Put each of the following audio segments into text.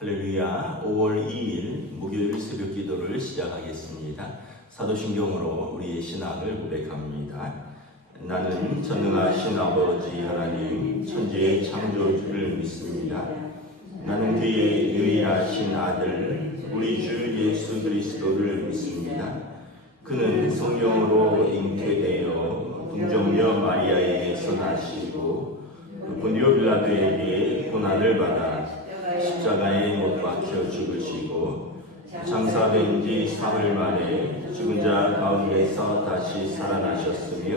할렐루야. 5월 2일 목요일 새벽 기도를 시작하겠습니다. 사도신경으로 우리의 신앙을 고백합니다. 나는 전능하신 아버지 하나님 천지의 창조주를 믿습니다. 나는 그의 유일하신 아들 우리 주 예수 그리스도를 믿습니다. 그는 성령으로 잉태되어 궁정녀 마리아에게서 나시고 본디오 빌라도에게 고난을 받아 십자가에 못 박혀 죽으시고 장사된 지 사흘 만에 죽은 자 가운데서 다시 살아나셨으며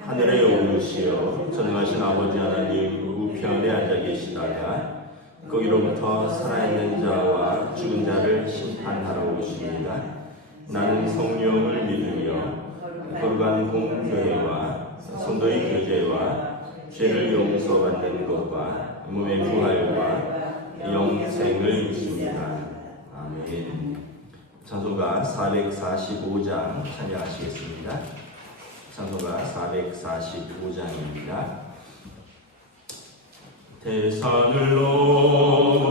하늘에 오르시어 전능하신 아버지 하나님 우편에 앉아 계시다가 거기로부터 살아있는 자와 죽은 자를 심판하러 오십니다. 나는 성령을 믿으며 거룩한 공교회와 성도의 교제와 죄를 용서받는 것과 몸의 부활과 영생을 믿습니다. 아멘. 찬송가 445장 찬양하시겠습니다. 찬송가 445장입니다. 대산을 넘어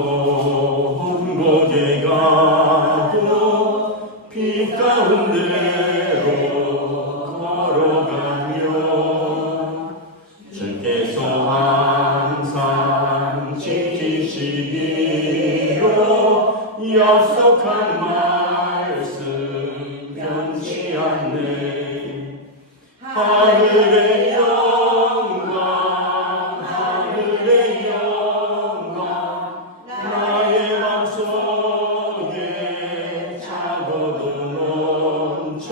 곳에 가도 빛 가운데로 걸어가며 주께서 항상 지키시기로 약속한 말씀 변치 않네. 하늘의 영광 하늘의 영광 나의 맘속에 차고도 넘쳐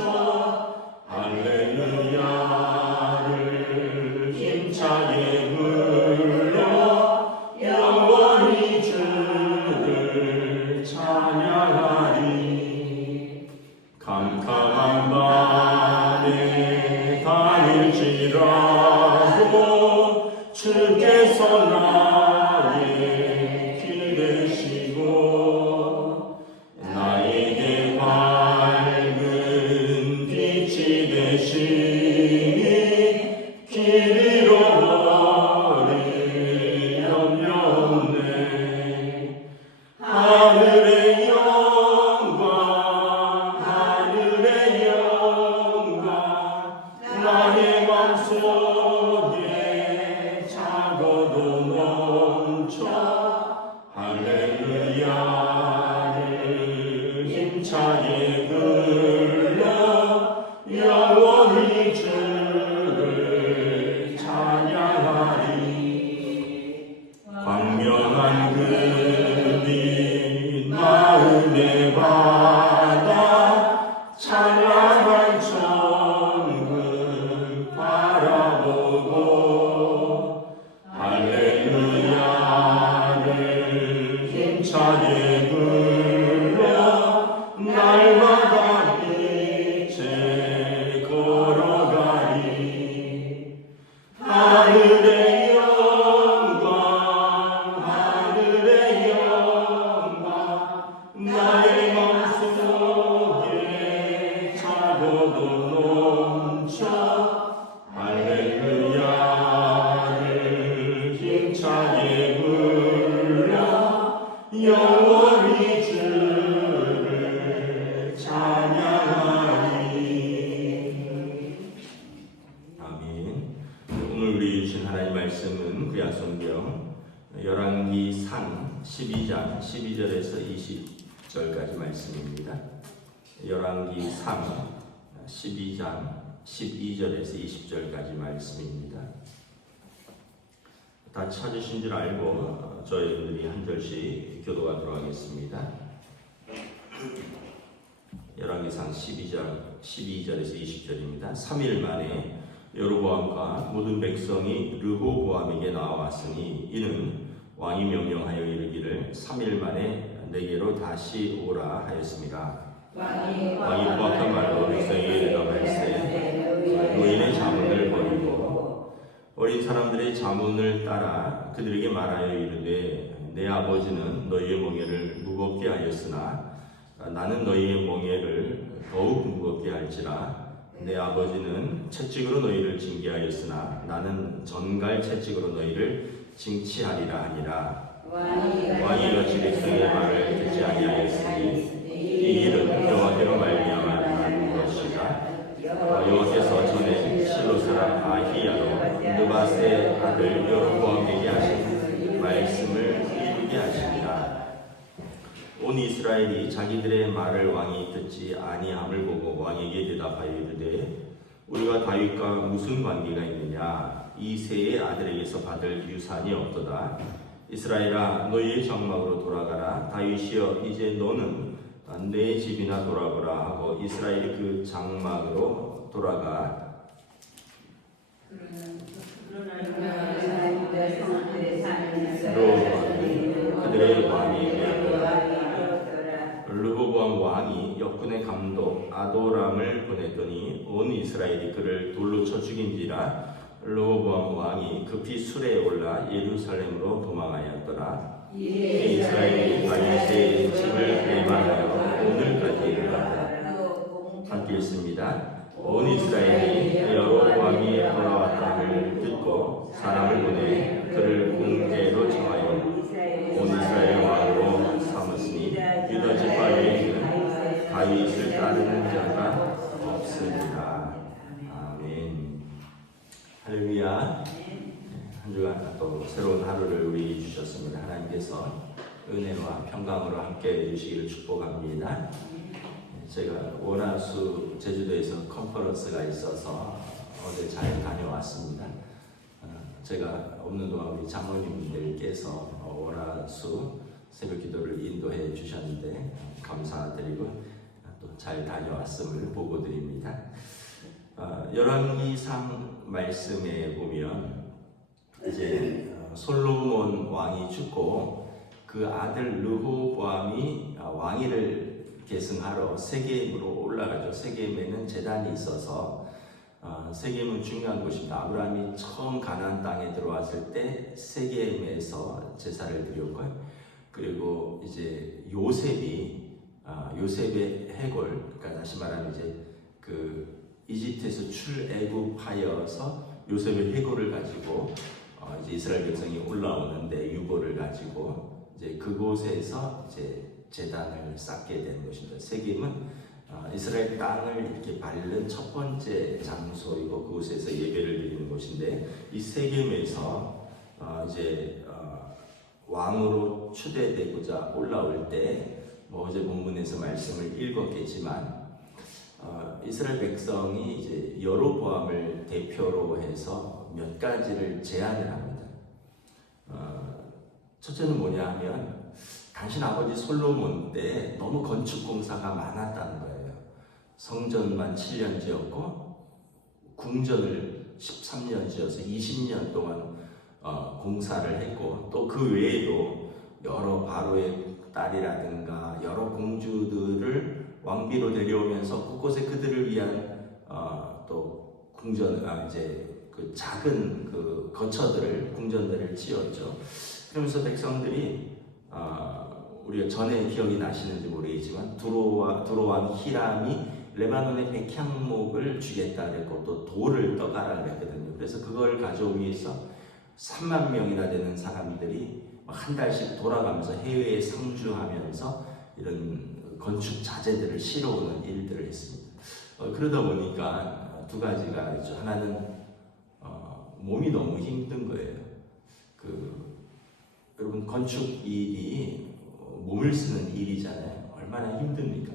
할렐루야를 힘차게 불러 영원히 주를 찬양하리. 캄캄한 밤에 다닐지라도 주께서 나의 길 되시고 나에게 밝은 빛이 되시니 길 잃어버릴 염려 없네. 하늘의 영광 하늘의 영광 나의 맘속에 차고도 넘쳐 할렐루야를 힘차게 불러 영원히 주를 찬양하리. 광명한 그 빛 마음의 바다 찬란한 천국 바라보고 할렐루야를 힘차게 불러 날마다 빛에 걸어가리. 하늘의 영광 하늘의 영광 나의 맘속에 차고도 넘쳐 할렐루야를 힘차게 불러 영원히 주를 찬양하리. 아멘. 오늘 우리 주신 하나님 말씀은 구약성경 열왕기상 12장 12절에서 20절까지 말씀입니다. 열왕기상 12장 12절에서 20절까지 말씀입니다. 다 찾으신 줄 알고 저희들이 한 절씩 교도하도록 하겠습니다. 열왕기상 12장 12절에서 20절입니다. 3일 만에 여로보암과 모든 백성이 르호보암에게 나왔으니 이는 왕이 명령하여 이르기를 3일 만에 내게로 다시 오라 하였습니다. 왕이 부악한 말로 백성에게 대답할세 노인의 자문을 버리고 어린 사람들의 자문을 따라 그들에게 말하여 이르되 내 아버지는 너희의 멍에를 무겁게 하였으나 나는 너희의 멍에를 더욱 무겁게 할지라. 내 아버지는 채찍으로 너희를 징계하였으나 나는 전갈 채찍으로 너희를 징치하리라 하니라. 왕이 어찌 백성의 말을 듣지 아니하였으니 이 일은 여호와께로 말미암아 난 것이다. 여호와께서 전에 실로 사람 아히야로 느바스의 아들 여로보암에게 하신 말씀을 이루게 하시니라. 온 이스라엘이 자기들의 말을 왕이 듣지 아니함을 보고 왕에게 대답하여 이르되 우리가 다윗과 무슨 관계가 있느냐? 이새의 아들에게서 받을 유산이 없도다. 이스라엘아 너희의 장막으로 돌아가라. 다윗이여 이제 너는 내 집이나 돌아보라 하고 이스라엘이 그 장막으로 돌아가 그들의 왕이 되었더라. 르호보암 왕이 역군의 감독 아도람을 보냈더니 온 이스라엘이 그를 돌로 쳐 죽인지라. 르호보암 왕이 급히 수레에 올라 예루살렘으로 도망하였더라. 이스라엘이 다윗의 집을 배반하여 오늘까지 이르렀다. 함께 읽습니다. 온 이스라엘이 여로보암이 돌아왔다를 듣고 사람을 보내 그를 공회로 청하여 온 이스라엘 왕으로 삼았으니 유다 지파 외에는 다윗을 따르는 자가 없으리라. 아멘. 할렐루야. 한 주간 또 새로운 하루를 우리에게 주셨습니다. 하나님께서 은혜와 평강으로 함께 해주시기를 축복합니다. 제가 월화수 제주도에서 컨퍼런스가 있어서 어제 잘 다녀왔습니다. 제가 없는 동안 우리 장로님들께서 월화수 새벽 기도를 인도해 주셨는데 감사드리고 또 잘 다녀왔음을 보고 드립니다. 열왕기상 말씀에 보면 이제 솔로몬 왕이 죽고 그 아들 르호보암이 왕위를 계승하러 세겜으로 올라가죠. 세겜에는 제단이 있어서 세겜은 중요한 곳입니다. 아브라함이 처음 가나안 땅에 들어왔을 때 세겜에서 제사를 드렸고요. 그리고 이제 요셉의 해골, 그러니까 다시 말하면 이제 그 이집트에서 출애굽하여서 요셉의 해골을 가지고 이제 이스라엘 백성이 올라오는데 유골을 가지고 이제 그곳에서 이제 제단을 쌓게 된 것입니다. 세겜은 이스라엘 땅을 이렇게 밟는 첫 번째 장소이고 그곳에서 예배를 드리는 곳인데 이 세겜에서 이제 왕으로 추대되고자 올라올 때 뭐 어제 본문에서 말씀을 읽었겠지만 이스라엘 백성이 이제 여로보암을 대표로 해서 몇 가지를 제안을 합니다. 첫째는 뭐냐 하면 당신 아버지 솔로몬 때 너무 건축 공사가 많았다는 거예요. 성전만 7년 지었고 궁전을 13년 지어서 20년 동안 공사를 했고 또 그 외에도 여러 바로의 딸이라든가 여러 공주들을 왕비로 데려오면서 그곳에 그들을 위한 또 궁전 이제 그 작은 그 거처들을 궁전들을 지었죠. 그러면서 백성들이 우리가 전에 기억이 나시는지 모르겠지만 두로왕 히람이 레바논의 백향목을 주겠다 그랬고 또 돌을 떠가라 그랬거든요. 그래서 그걸 가져오기 위해서 3만 명이나 되는 사람들이 한 달씩 돌아가면서 해외에 상주하면서 이런 건축 자재들을 실어오는 일들을 했습니다. 그러다 보니까 두 가지가 있죠. 하나는 몸이 너무 힘든 거예요. 여러분 건축 일이 몸을 쓰는 일이잖아요. 얼마나 힘듭니까?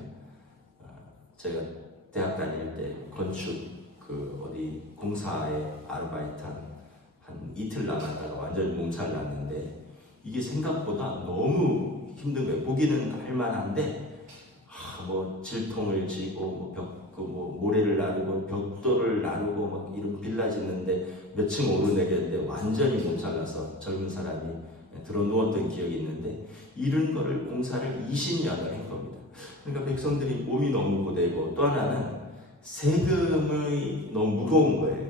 제가 대학 다닐 때 건축 어디 공사에 아르바이트 한 이틀 나갔다가 완전히 몸살 났는데 이게 생각보다 너무 힘든 거예요. 보기는 할만한데 뭐 질통을 지고 모래를 나르고 벽돌을 나르고 막 이런 빌라 짓는데 몇 층 오르내렸는데 완전히 몸살 나서 젊은 사람이 들어 누웠던 기억이 있는데 이런 거를 공사를 20년을 한 겁니다. 그러니까 백성들이 몸이 너무 고되고 또 하나는 세금이 너무 무거운 거예요.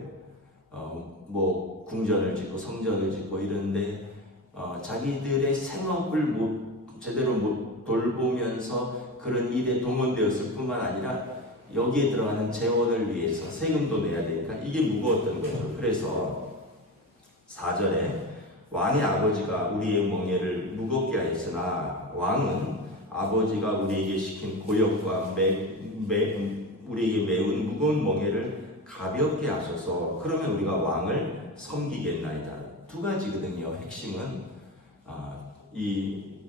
뭐 궁전을 짓고 성전을 짓고 이런데 자기들의 생업을 제대로 못 돌보면서 그런 일에 동원되었을 뿐만 아니라 여기에 들어가는 재원을 위해서 세금도 내야 되니까 이게 무거웠던 거죠. 그래서 4절에 왕의 아버지가 우리의 멍에를 무겁게 하였으나 왕은 아버지가 우리에게 시킨 고역과 우리에게 매운 무거운 멍에를 가볍게 하셔서 그러면 우리가 왕을 섬기겠나이다. 두 가지거든요. 핵심은 이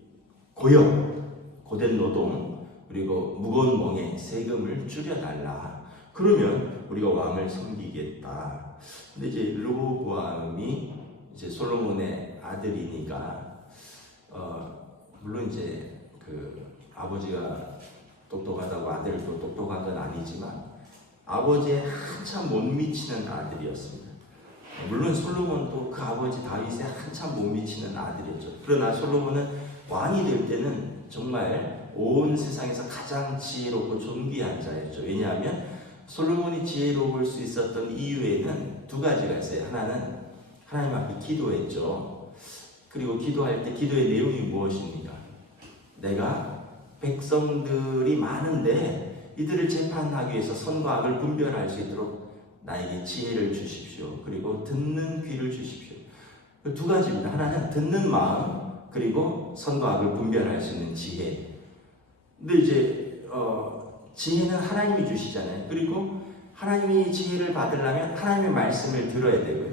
고역, 고된 노동, 그리고 무거운 멍에 세금을 줄여달라. 그러면 우리가 왕을 섬기겠다. 근데 이제 르호보암이 이제 솔로몬의 아들이니까 물론 이제 그 아버지가 똑똑하다고 아들도 똑똑한 건 아니지만 아버지의 한참 못 미치는 아들이었습니다. 물론 솔로몬도 그 아버지 다윗의 한참 못 미치는 아들이었죠. 그러나 솔로몬은 왕이 될 때는 정말 온 세상에서 가장 지혜롭고 존귀한 자였죠. 왜냐하면 솔로몬이 지혜로울 수 있었던 이유에는 두 가지가 있어요. 하나는 하나님 앞에 기도했죠. 그리고 기도할 때 기도의 내용이 무엇입니까? 내가 백성들이 많은데 이들을 재판하기 위해서 선과 악을 분별할 수 있도록 나에게 지혜를 주십시오. 그리고 듣는 귀를 주십시오. 두 가지입니다. 하나는 듣는 마음, 그리고 선과 악을 분별할 수 있는 지혜. 근데 이제 지혜는 하나님이 주시잖아요. 그리고 하나님이 지혜를 받으려면 하나님의 말씀을 들어야 되고요.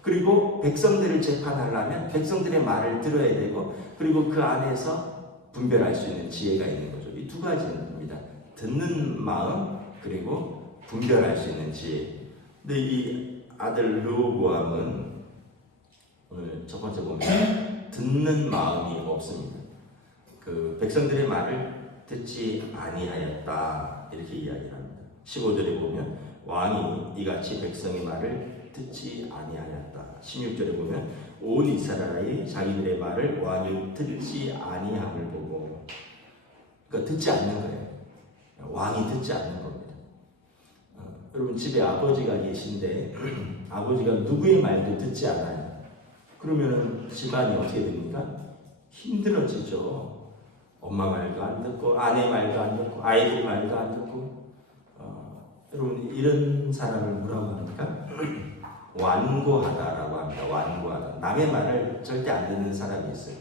그리고 백성들을 재판하려면 백성들의 말을 들어야 되고, 그리고 그 안에서 분별할 수 있는 지혜가 있는 거죠. 이 두 가지입니다. 듣는 마음, 그리고 분별할 수 있는 지혜. 근데 이 아들 르호보암은 오늘 첫 번째 보면 듣는 마음이 없습니다. 그 백성들의 말을 듣지 아니하였다 이렇게 이야기를 합니다. 15절에 보면 왕이 이같이 백성의 말을 듣지 아니하였다. 16절에 보면 온 이스라엘이 자기들의 말을 왕이 듣지 아니함을 보고, 그러니까 듣지 않는 거예요. 왕이 듣지 않는 겁니다. 여러분 집에 아버지가 계신데 아버지가 누구의 말도 듣지 않아요. 그러면 집안이 어떻게 됩니까? 힘들어지죠. 엄마 말도 안 듣고 아내 말도 안 듣고 아이들 말도 안 듣고 여러분 이런 사람을 뭐라고 합니까? 완고하다라고 합니다. 완고하다. 남의 말을 절대 안 듣는 사람이 있어요.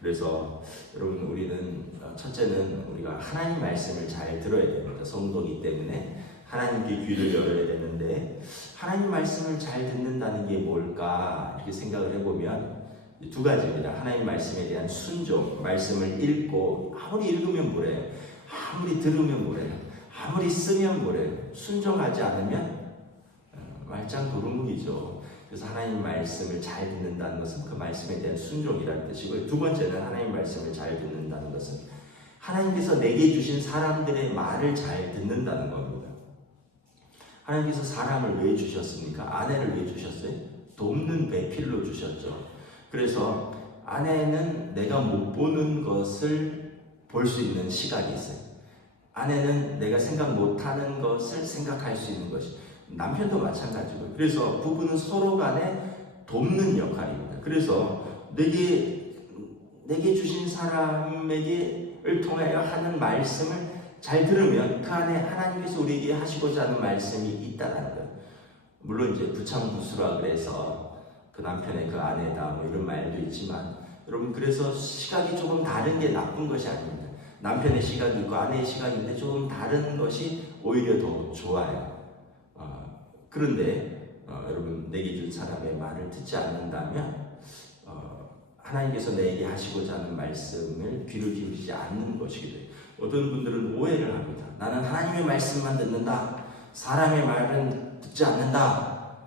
그래서 여러분 우리는 첫째는 우리가 하나님 말씀을 잘 들어야 됩니다. 성도이기 때문에 하나님께 귀를 열어야 되는데 하나님 말씀을 잘 듣는다는 게 뭘까 이렇게 생각을 해보면 두 가지입니다. 하나님 말씀에 대한 순종, 말씀을 읽고 아무리 읽으면 뭐래요? 아무리 들으면 뭐래요? 아무리 쓰면 뭐래요? 순종하지 않으면 말짱도루묵이죠. 그래서 하나님 말씀을 잘 듣는다는 것은 그 말씀에 대한 순종이라는 뜻이고요. 두 번째는 하나님 말씀을 잘 듣는다는 것은 하나님께서 내게 주신 사람들의 말을 잘 듣는다는 겁니다. 하나님께서 사람을 왜 주셨습니까? 아내를 왜 주셨어요? 돕는 배필로 주셨죠. 그래서 아내는 내가 못 보는 것을 볼 수 있는 시각이 있어요. 아내는 내가 생각 못하는 것을 생각할 수 있는 것이, 남편도 마찬가지고요. 그래서 부부는 서로 간에 돕는 역할입니다. 그래서 내게 주신 사람에게를 통하여 하는 말씀을 잘 들으면 그 안에 하나님께서 우리에게 하시고자 하는 말씀이 있다는 거예요. 물론 이제 부창부수라 그래서 그 남편의 그 아내다 뭐 이런 말도 있지만 여러분 그래서 시각이 조금 다른 게 나쁜 것이 아닙니다. 남편의 시각이 있고 아내의 시각이 있는데 조금 다른 것이 오히려 더 좋아요. 그런데 여러분 내게 준 사람의 말을 듣지 않는다면 하나님께서 내게 하시고자 하는 말씀을 귀를 기울이지 않는 것이기도 해요. 어떤 분들은 오해를 합니다. 나는 하나님의 말씀만 듣는다. 사람의 말은 듣지 않는다.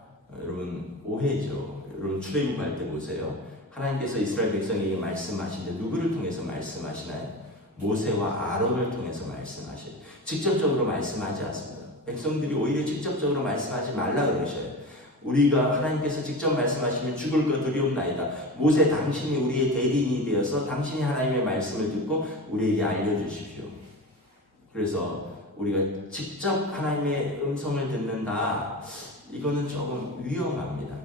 여러분 오해죠. 여러분 출애굽할 때 보세요. 하나님께서 이스라엘 백성에게 말씀하시는데 누구를 통해서 말씀하시나요? 모세와 아론을 통해서 말씀하셔요. 직접적으로 말씀하지 않습니다. 백성들이 오히려 직접적으로 말씀하지 말라 그러셔요. 우리가 하나님께서 직접 말씀하시면 죽을 것 두려움나이다. 모세 당신이 우리의 대리인이 되어서 당신이 하나님의 말씀을 듣고 우리에게 알려주십시오. 그래서 우리가 직접 하나님의 음성을 듣는다. 이거는 조금 위험합니다.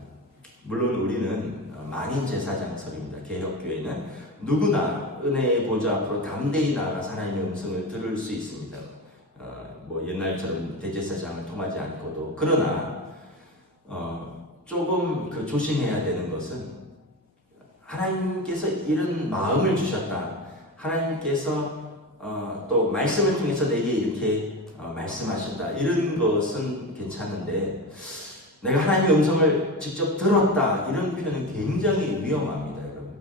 물론 우리는 만인제사장설입니다. 개혁교회는 누구나 은혜의 보좌 앞으로 담대히 나아가 하나님의 음성을 들을 수 있습니다. 뭐 옛날처럼 대제사장을 통하지 않고도. 그러나 조금 조심해야 되는 것은 하나님께서 이런 마음을 주셨다. 하나님께서 또 말씀을 통해서 내게 이렇게 말씀하셨다. 이런 것은 괜찮은데 내가 하나님의 음성을 직접 들었다. 이런 표현은 굉장히 위험합니다, 여러분.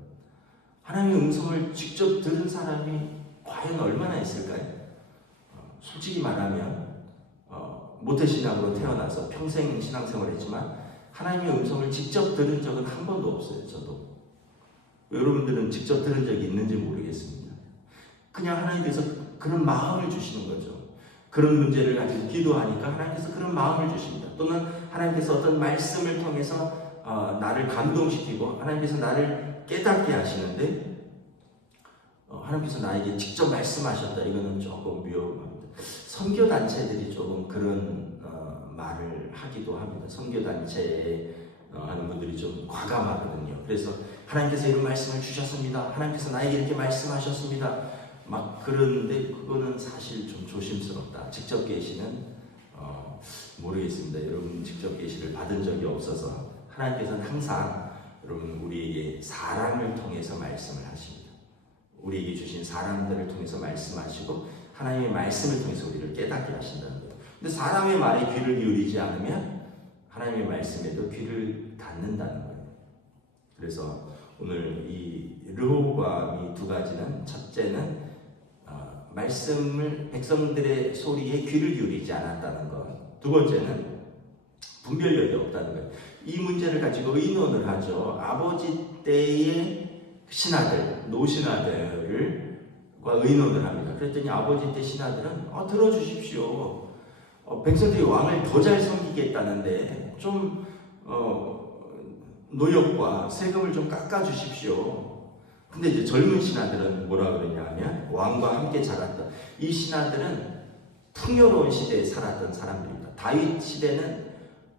하나님의 음성을 직접 들은 사람이 과연 얼마나 있을까요? 솔직히 말하면 모태신앙으로 태어나서 평생 신앙생활을 했지만 하나님의 음성을 직접 들은 적은 한 번도 없어요. 저도. 여러분들은 직접 들은 적이 있는지 모르겠습니다. 그냥 하나님께서 그런 마음을 주시는 거죠. 그런 문제를 가지고 기도하니까 하나님께서 그런 마음을 주십니다. 또는 하나님께서 어떤 말씀을 통해서 나를 감동시키고 하나님께서 나를 깨닫게 하시는데 하나님께서 나에게 직접 말씀하셨다. 이거는 조금 위험합니다. 선교단체들이 조금 그런 말을 하기도 합니다. 선교단체에 하는 분들이 좀 과감하거든요. 그래서 하나님께서 이런 말씀을 주셨습니다. 하나님께서 나에게 이렇게 말씀하셨습니다. 막 그런데 그거는 사실 좀 조심스럽다. 직접 계시는 모르겠습니다. 여러분 직접 계시를 받은 적이 없어서 하나님께서는 항상 여러분 우리에게 사람을 통해서 말씀을 하십니다. 우리에게 주신 사람들을 통해서 말씀하시고 하나님의 말씀을 통해서 우리를 깨닫게 하신다는 거예요. 근데 사람의 말에 귀를 기울이지 않으면 하나님의 말씀에도 귀를 닫는다는 거예요. 그래서 오늘 이 르호보암이 두 가지는 첫째는 말씀을 백성들의 소리에 귀를 기울이지 않았다는 것. 두 번째는 분별력이 없다는 거예요. 이 문제를 가지고 의논을 하죠. 아버지 때의 신하들, 노신하들과 의논을 합니다. 그랬더니 아버지 때 신하들은 들어주십시오. 백성들이 왕을 더 잘 섬기겠다는데 좀 노역과 세금을 좀 깎아주십시오. 근데 이제 젊은 신하들은 뭐라 그러냐 하면 왕과 함께 자랐던 이 신하들은 풍요로운 시대에 살았던 사람들입니다. 다윗 시대는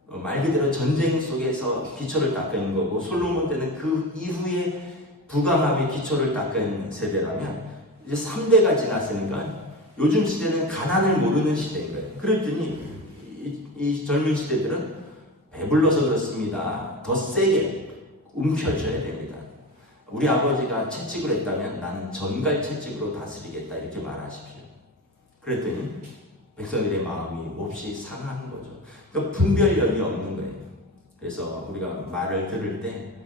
말 그대로 전쟁 속에서 기초를 닦은 거고 솔로몬 때는 그 이후에 부강함의 기초를 닦은 세대라면 이제 3대가 지났으니까 요즘 시대는 가난을 모르는 시대인 거예요. 그랬더니 이 젊은 시대들은 배불러서 그렇습니다. 더 세게 움켜줘야 됩니다. 우리 아버지가 채찍으로 했다면 나는 전갈 채찍으로 다스리겠다 이렇게 말하십시오. 그랬더니 백성들의 마음이 몹시 상한 거죠. 그러니까 분별력이 없는 거예요. 그래서 우리가 말을 들을 때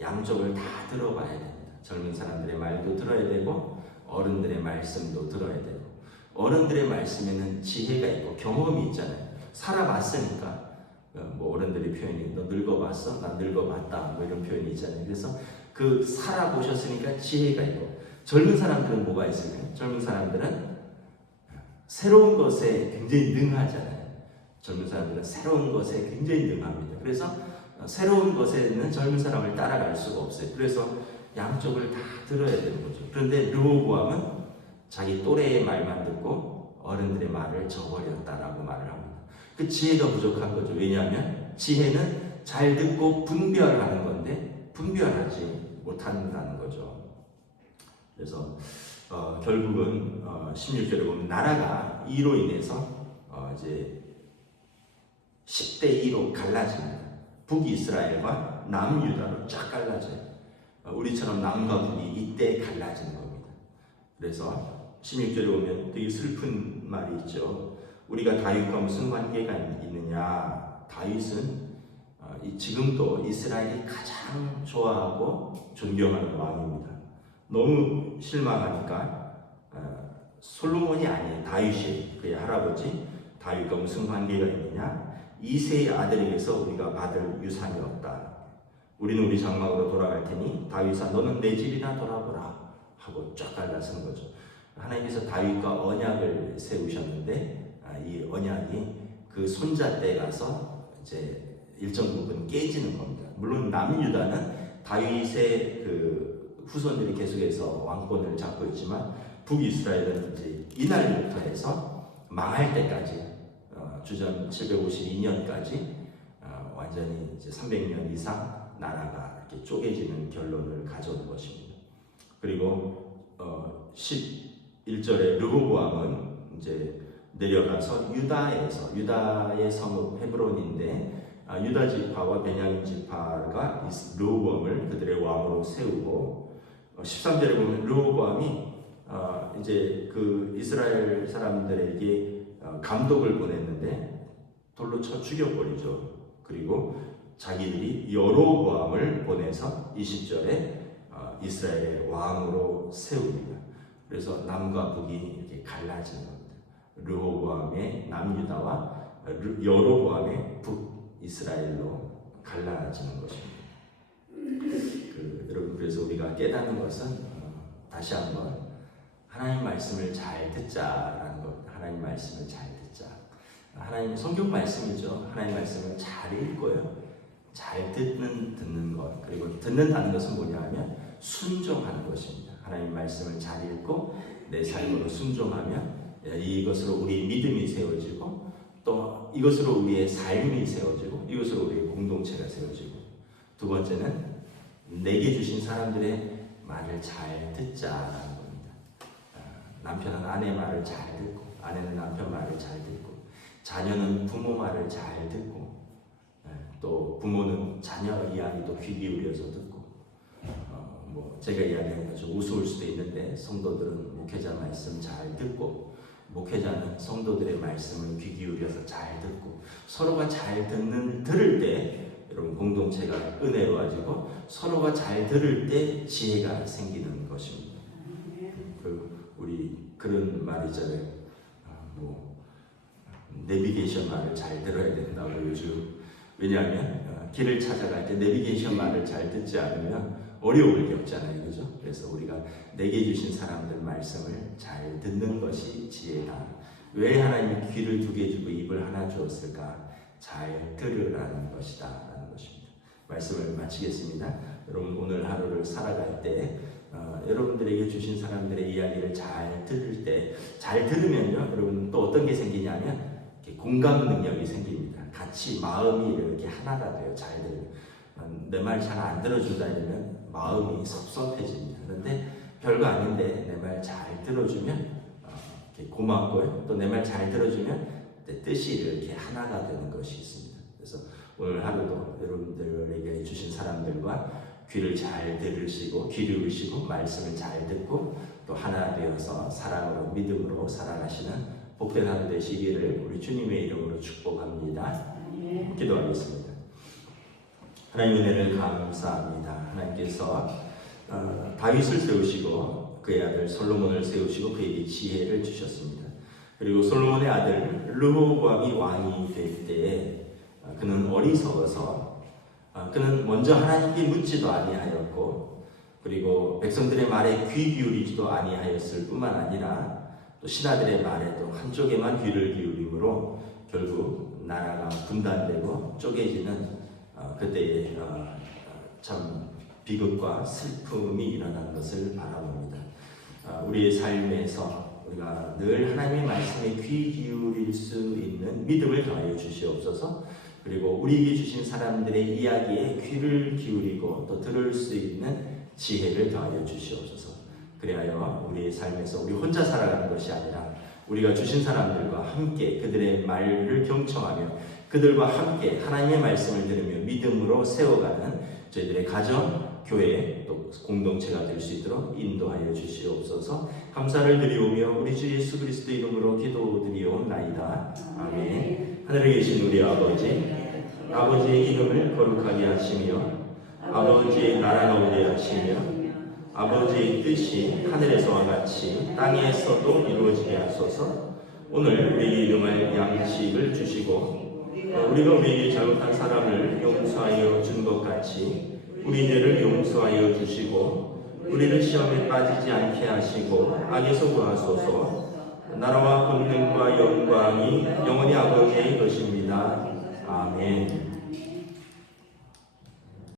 양쪽을 다 들어봐야 됩니다. 젊은 사람들의 말도 들어야 되고 어른들의 말씀도 들어야 되고 어른들의 말씀에는 지혜가 있고 경험이 있잖아요. 살아봤으니까 뭐 어른들의 표현이 너 늙어봤어? 난 늙어봤다 뭐 이런 표현이 있잖아요. 그래서 그 살아보셨으니까 지혜가 있고 젊은 사람들은 뭐가 있을까요? 젊은 사람들은 새로운 것에 굉장히 능하잖아요. 젊은 사람들은 새로운 것에 굉장히 능합니다. 그래서 새로운 것에는 젊은 사람을 따라갈 수가 없어요. 그래서 양쪽을 다 들어야 되는 거죠. 그런데 르호보암은 자기 또래의 말만 듣고 어른들의 말을 저버렸다라고 말을 합니다. 그 지혜가 부족한 거죠. 왜냐하면 지혜는 잘 듣고 분별하는 건데 분별하지 못한다는 거죠. 그래서 결국은 16절에 보면 나라가 이로 인해서 이제 10대 2로 갈라집니다. 북이스라엘과 남유다로 쫙 갈라져요. 우리처럼 남과 북이 이때 갈라지는 겁니다. 그래서 16절에 보면 되게 슬픈 말이 있죠. 우리가 다윗과 무슨 관계가 있느냐. 다윗은 지금도 이스라엘이 가장 좋아하고 존경하는 왕입니다. 너무 실망하니까 솔로몬이 아닌 다윗이 그의 할아버지 다윗과 무슨 관계가 있느냐. 이세의 아들에게서 우리가 받을 유산이 없다. 우리는 우리 장막으로 돌아갈 테니 다윗아 너는 내 집이나 돌아보라 하고 쫙 갈라서는 거죠. 하나님께서 다윗과 언약을 세우셨는데 이 언약이 그 손자 때 가서 이제 일정 부분 깨지는 겁니다. 물론 남유다는 다윗의 그 후손들이 계속해서 왕권을 잡고 있지만 북이스라엘은 이제 이날부터 해서 망할 때까지 주전 752년까지 완전히 이제 300년 이상 나라가 이렇게 쪼개지는 결론을 가져온 것입니다. 그리고 11절에 르호보암은 이제 내려가서 유다의 성읍 헤브론인데 유다 지파와 베냐민 지파가 르호보암을 그들의 왕으로 세우고 13절에 보면 르호보암이 이제 그 이스라엘 사람들에게 감독을 보냈는데 돌로 쳐 죽여버리죠. 그리고 자기들이 여로보암을 보내서 20절에 이스라엘의 왕으로 세웁니다. 그래서 남과 북이 이렇게 갈라지는 겁니다. 르호보암의 남유다와 여로보암의 북이스라엘로 갈라지는 것입니다. 여러분, 그래서 우리가 깨닫는 것은 다시 한번 하나님 말씀을 잘 듣자라는 겁니다. 하나님 말씀을 잘 듣자. 하나님 성경 말씀이죠. 하나님 말씀을 잘 읽고요. 잘 듣는 것. 그리고 듣는다는 것은 뭐냐 하면 순종하는 것입니다. 하나님 말씀을 잘 읽고 내 삶으로 순종하면 이것으로 우리 믿음이 세워지고 또 이것으로 우리의 삶이 세워지고 이것으로 우리의 공동체가 세워지고 두 번째는 내게 주신 사람들의 말을 잘 듣자라는 겁니다. 남편은 아내 말을 잘 듣고 아내는 남편 말을 잘 듣고 자녀는 부모 말을 잘 듣고 또 부모는 자녀 이야기도 귀 기울여서 듣고 제가 이야기하는 거 좀 우스울 수도 있는데 성도들은 목회자 말씀 잘 듣고 목회자는 성도들의 말씀을 귀 기울여서 잘 듣고 서로가 잘 들을 때 여러분 공동체가 은혜로워지고 서로가 잘 들을 때 지혜가 생기는 것입니다. 우리 그런 말 있잖아요. 내비게이션 말을 잘 들어야 된다고 요즘. 왜냐하면 길을 찾아갈 때 내비게이션 말을 잘 듣지 않으면 어려움을 겪잖아요. 그죠? 그래서 우리가 내게 주신 사람들 말씀을 잘 듣는 것이 지혜다. 왜 하나님이 귀를 2개 주고 입을 하나 주었을까? 잘 들으라는 것이다 라는 것입니다. 말씀을 마치겠습니다. 여러분, 오늘 하루를 살아갈 때 여러분들에게 주신 사람들의 이야기를 잘 들을 때, 잘 들으면요 여러분 또 어떤 게 생기냐면 공감 능력이 생깁니다. 같이 마음이 이렇게 하나가 돼요. 잘 들으면. 내 말 잘 안 들어준다 이러면 마음이 섭섭해집니다. 그런데 별거 아닌데 내 말 잘 들어주면 고맙고요. 또 내 말 잘 들어주면 내 뜻이 이렇게 하나가 되는 것이 있습니다. 그래서 오늘 하루도 여러분들에게 주신 사람들과 귀를 잘 들으시고 기울이시고 말씀을 잘 듣고 또 하나 되어서 사랑으로 믿음으로 살아가시는 복된 하루 되시기를 우리 주님의 이름으로 축복합니다. 기도하겠습니다. 하나님 은혜를 감사합니다. 하나님께서 다윗을 세우시고 그의 아들 솔로몬을 세우시고 그에게 지혜를 주셨습니다. 그리고 솔로몬의 아들 르호보암이 왕이 될 때에 그는 어리석어서 그는 먼저 하나님께 묻지도 아니하였고 그리고 백성들의 말에 귀 기울이지도 아니하였을 뿐만 아니라 또 신하들의 말에도 한쪽에만 귀를 기울이므로 결국 나라가 분단되고 쪼개지는 그때의 참 비극과 슬픔이 일어난 것을 바라봅니다. 우리의 삶에서 우리가 늘 하나님의 말씀에 귀 기울일 수 있는 믿음을 더하여 주시옵소서. 그리고 우리에게 주신 사람들의 이야기에 귀를 기울이고 또 들을 수 있는 지혜를 더하여 주시옵소서. 그리하여 우리의 삶에서 우리 혼자 살아가는 것이 아니라 우리가 주신 사람들과 함께 그들의 말을 경청하며 그들과 함께 하나님의 말씀을 들으며 믿음으로 세워가는 저희들의 가정, 교회, 또 공동체가 될 수 있도록 인도하여 주시옵소서. 감사를 드리오며 우리 주 예수 그리스도 이름으로 기도드리옵나이다. 아멘. 하늘에 계신 우리 아버지의 이름을 거룩하게 하시며 아버지의 나라가 오게 하시며 아버지의 뜻이 하늘에서와 같이 땅에서도 이루어지게 하소서. 오늘 우리에게 일용할 양식을 주시고 우리가 우리에게 잘못한 사람을 용서하여 준 것 같이 우리 죄를 용서하여 주시고 우리를 시험에 빠지지 않게 하시고 악에서 구하소서. 나라와 권능과 영광이 영원히 아버지의 것입니다. 아멘.